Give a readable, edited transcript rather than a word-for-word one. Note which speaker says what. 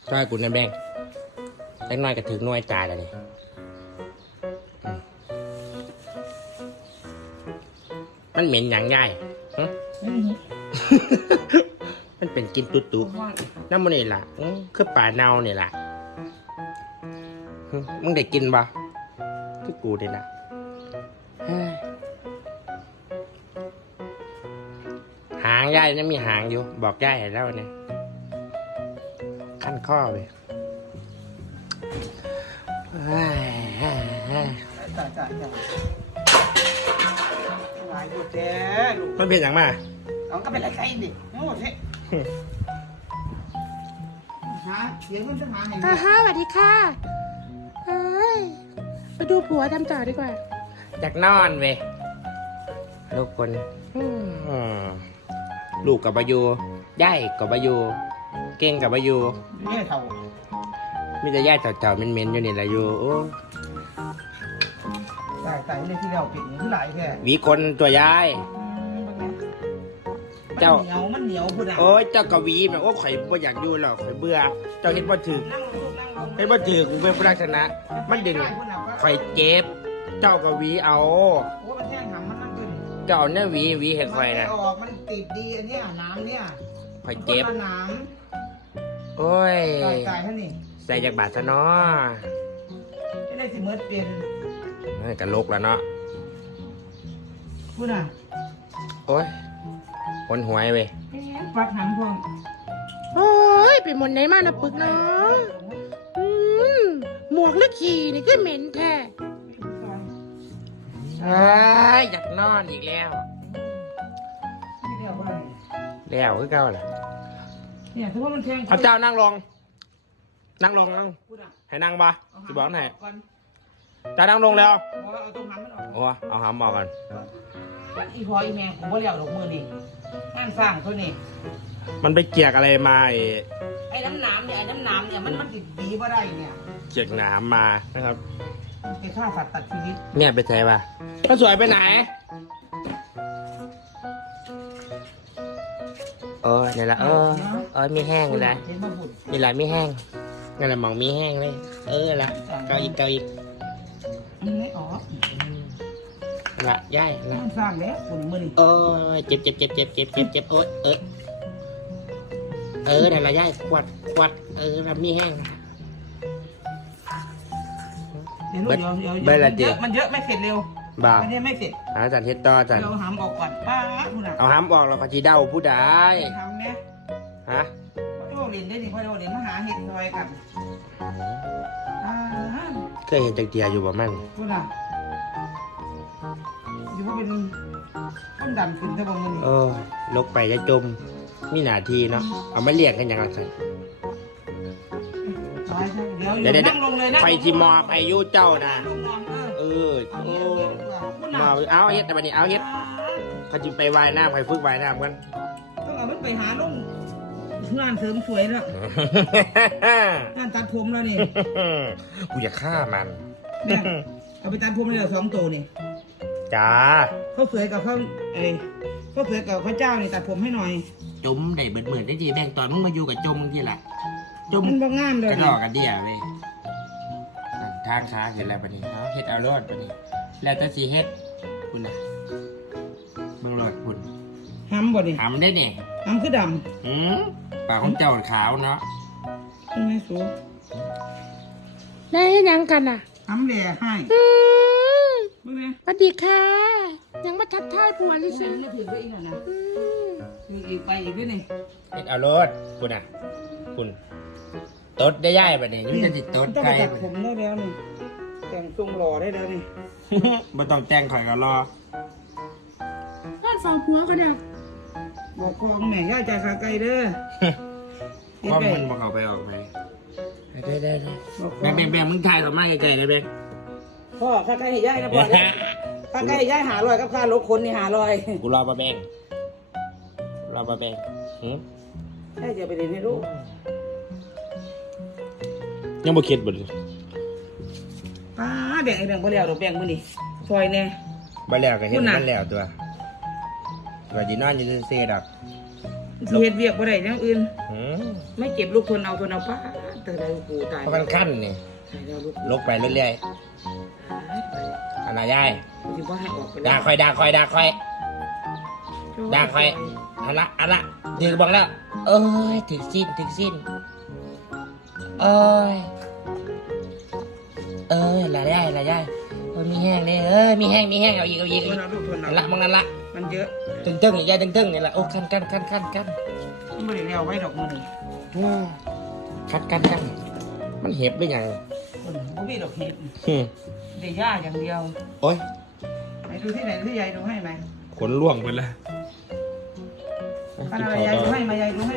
Speaker 1: ช่วยกูนะแบงเล็กน้อยก็ถึงหน่วยจ่ายแล้วนี่มันเหม็นอย่างง่ายมันเป็นกินตุ๊ตุน้ำมันนี่ล่ะคือป่าเน่านี่ล่ะมึงได้กินบ่คือกูนี่ล่ะหางย่ายนะมีหางอยู่บอกย่ายให้แล้วเนี่ยขั้นข้อเลยมันเป็นอย่างมา
Speaker 2: เอาก็เป็นอะไรใส่ดิโง่เท่หาเสียงมันจะหาเห็น
Speaker 3: สวัสดีค่ะเฮ้ยไปดูผัวทำต่อดีกว่า
Speaker 1: อยากนอนเว้ยลูกคนลูกกับบายูย่ายกับบายูเก่งกับบายู
Speaker 2: เนี่ยเท่า
Speaker 1: มีแต่ย่ายเต่าๆเม้นๆอยู่นี่แหละยูโอ้
Speaker 2: ตายเลยที่เราปิดที่ไหลแค่
Speaker 1: วีคนตัวยายเจ้า
Speaker 2: มันเหนียวพูดอ่ะ
Speaker 1: โอ้ยเจ้ากวีแบบโอ้ข่อยบ่อยากอยู่หรอกข่อยเบื่อเจ้าเห็นบ่ถือเห็นบ่ถือกูเป็นผู้รักชนะมันดึงข่อยเจ็บเจ้ากวีเอา
Speaker 2: โอ้มันแท่งหำมันขึ้น
Speaker 1: เจ้าเนี่ยวีเห็นข่อยนะ
Speaker 2: ออกมันติดดีอันเนี้ยน้ำเนี่ย
Speaker 1: ข่อยเจ็บ
Speaker 2: น้
Speaker 1: ำโอ้ย
Speaker 2: ตายท่านนี่
Speaker 1: ใส่จากบาทซะเนาะ
Speaker 2: ไม่ได้สิเมิดเป็น
Speaker 1: กันลกแล้วเนาะ
Speaker 2: พูดอ่ะ
Speaker 1: โอ้ยคนหวยเว้ย
Speaker 2: ปักหำพวง
Speaker 3: โอ้ยเป็นหมดไหนมานะปึกเนาะหมวกและขี่นี่ก็เหม็นแท้
Speaker 1: อยากนอนอีกแล้วแล้วคือเก่าล่ะ
Speaker 2: เนี่ยถือว่ามันแทง
Speaker 1: เอาเจ้านั่งลงนั่งให้นั่งปะจะบอกให้จะนั่งลงแล้วโอ้เอาหำออกกัน
Speaker 2: อีพออีแม่ผมว่าเลี้ยวดอกมือนี่งานสร้างเขานี่
Speaker 1: มันไปเกี่ยกอะไรมา
Speaker 2: ไอ้น้ำน้ำเนี่ยมันติดดีว่าได้เนี่ย
Speaker 1: เกี่ยกหนามมานะครับ
Speaker 2: ไปฆ่าสัตว์ตัดชีวิต
Speaker 1: เนี่ยไปใช่ปะก็สวยไปไหนนี่แหละมีแห้งเลยนี่แหละมีแห้งนั่นแหละมองมีแห้งเลยละเกาอีก
Speaker 2: ไม่ออก
Speaker 1: ละย่ายละ
Speaker 2: สร้างแล้วฝุ่นมือนี่
Speaker 1: เจ็บโอ้ยนั่นละย่ายควัดละมีแห้ง
Speaker 2: เดี๋ยวมันเยอะไม่เสร็จเร็ว
Speaker 1: บ้า
Speaker 2: อันนี้ไม่เสร็จ
Speaker 1: อาจารย์เฮ็ดต่ออาจารย์
Speaker 2: เราหำออกก่อนป้าคุณอ่ะ
Speaker 1: เอาหำออกเราก็จีเดาผู้ใด
Speaker 2: หำเนี่ย
Speaker 1: ฮะ
Speaker 2: พ่อเรียนได้ดิพ่อเรียนมาหาเห็ดซอยกัน
Speaker 1: เคยเห็นจักเดียอยู่บ่มั่ง
Speaker 2: คุณอ่ะอยู่ว่าเป็นต้นดำขึ้นถ้าบางมัน
Speaker 1: ลกไปจะจมมีหน้าที่เนาะเอามาเรียกกันอย่างไร
Speaker 2: เดี๋ยวนั่งลงเลยนะ
Speaker 1: ไฟที่มอบอายุเจ้านะมาเอาเฮ็ดแต่บัดนี้เอาเฮ็ดเขาจะไปว่ายน้ำไปฝึกว่ายน้ำกัน
Speaker 2: ต้องเอามันไปหาลุงงานเสริมสวยแล้วงานตัดผมแล้วนี่
Speaker 1: กูอยากฆ่ามัน
Speaker 2: เนี่ยเอาไปตัดผมเลย2 ตัวนี่
Speaker 1: จ้า
Speaker 2: เขาสวยกับเขาเขาสวยกับพระเจ้านี่ตัดผมให้หน่อย
Speaker 1: จุ่มได้เบิดเหมือนได้ดีแบ่งตอนมึงมาอยู่กับจุ่มที่แหละจุ่ม
Speaker 2: มันบ่งามเลย
Speaker 1: กระดอกกระเดี่ยเลยทางค้าเห็นอะไรปะนี่เฮ็ดเอารอดปะนี่แล้วแต่สีเฮ็ดคุณน่ะมึงรอดคุณ
Speaker 2: หำบ่นี่
Speaker 1: หำได้เนี่ย
Speaker 2: หำคือด
Speaker 1: ำปากของเจ้าขาวเนาะ
Speaker 2: ใช่ไหมสู
Speaker 3: ได้ยังกันอ่ะ
Speaker 2: หำแหล่ให้มึงไง
Speaker 3: สวัสดีค่ะยังมาทักทายผัวลิซ่า
Speaker 2: ไม่ถือก็อีกแล้วนะอีกไปอีกด้วยนี่
Speaker 1: เฮ็ดเอารอดคุณน่ะคุณตดได้ย่ายปะนี่นี่จะติดตด
Speaker 2: ใครตัดผมได้แล้วนี่แต่งทรงหล่อได้แล้วนี่
Speaker 1: ไม่ต้องแต่งข่อยก็รอ
Speaker 3: นั่นฟังหัวก็ได้
Speaker 2: บอกคองแม่ย่าใจขาไกลเด้อ
Speaker 1: ว่ามันบอกเอาไปออกไปได้แบ่งมึงถ่ายต่อมาไกลๆเลยแบ่ง
Speaker 2: พ่อขาไกลให้ย่านะพ่อขาไกลให้ย่าหาลอยกับข้าลบคนนี่หาลอย
Speaker 1: กูรอมาแบ่ง
Speaker 2: ใช่จะไปเรียนให้รู้
Speaker 1: ยังบ่เข็ดบ่ดิ
Speaker 2: ป้าแบ่งบ่แล้วดอกแบ่งมื้อนี้ซอยแน่
Speaker 1: บ่แล้วก็เฮ็ดมันแล้วตัวว่าสินอนอยู่ซื่อๆดอก
Speaker 2: สิเฮ็ดเวียกบ่ได้แนวอื่นไม่เก็บลูกทนเอาป้าเตยได้ปูตาย
Speaker 1: เพราะมันขั้นนี่
Speaker 2: ตายแล้วลูก
Speaker 1: ลกไปเรื่อย
Speaker 2: หายไป
Speaker 1: ๆอันน่ะยาย
Speaker 2: คิดว่าให้ออกไป
Speaker 1: ด่าคอยอันละยืนบอกแล้วเอ้ยถึงสิ้นเอ้ยละยายมีแห้งเลยมีแห้งเอาอีก
Speaker 2: ทนเอาลูกทน
Speaker 1: นั่น
Speaker 2: เอา
Speaker 1: ละมองนั่นละ
Speaker 2: มันเยอะ
Speaker 1: ตึงนี่ยายตึงนี่ละโอ้ขั้น
Speaker 2: มันไม่ได้เลี้ยวไว้ดอกมือ
Speaker 1: ขั้นมันเห็บหรือยัง
Speaker 2: บ่มีดอกเห็ดเดี๋ยวย่าอย่างเดียว
Speaker 1: โอ้ย
Speaker 2: ไหนดูที่ไหนที่ยายดูให้ไหม
Speaker 1: ขนล่วงไปแล้ว
Speaker 2: อะไรยายดูให้มายายดูให้